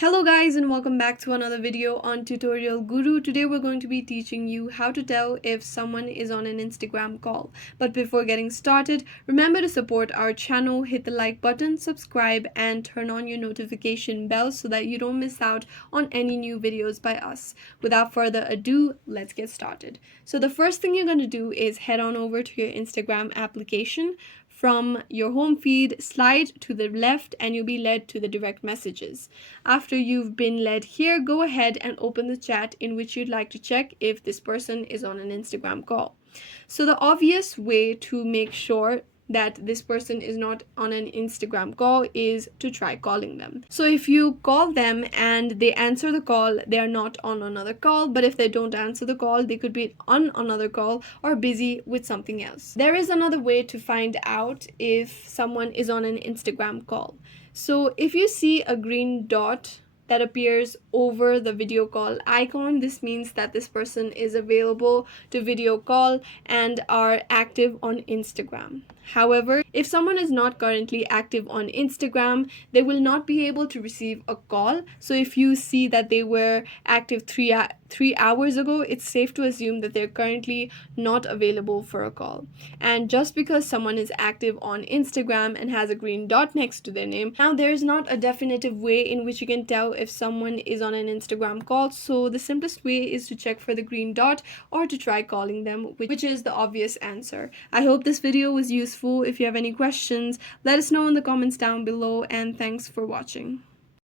Hello guys and welcome back to another video on Tutorial Guru. Today we're going to be teaching you how to tell if someone is on an Instagram call. But before getting started, remember to support our channel, hit the like button, subscribe and turn on your notification bell so that you don't miss out on any new videos by us. Without further ado, let's get started. So the first thing you're going to do is head on over to your Instagram application. From your home feed, slide to the left and you'll be led to the direct messages. After you've been led here, go ahead and open the chat in which you'd like to check if this person is on an Instagram call. So the obvious way to make sure that this person is not on an Instagram call is to try calling them. So if you call them and they answer the call, they are not on another call, but if they don't answer the call, they could be on another call or busy with something else. There is another way to find out if someone is on an Instagram call. So if you see a green dot that appears over the video call icon, this means that this person is available to video call and are active on Instagram. However, if someone is not currently active on Instagram, they will not be able to receive a call. So if you see that they were active 3 hours ago, it's safe to assume that they're currently not available for a call. And just because someone is active on Instagram and has a green dot next to their name, now there is not a definitive way in which you can tell if someone is on an Instagram call. So the simplest way is to check for the green dot or to try calling them, which is the obvious answer. I hope this video was useful. If you have any questions, let us know in the comments down below, and thanks for watching.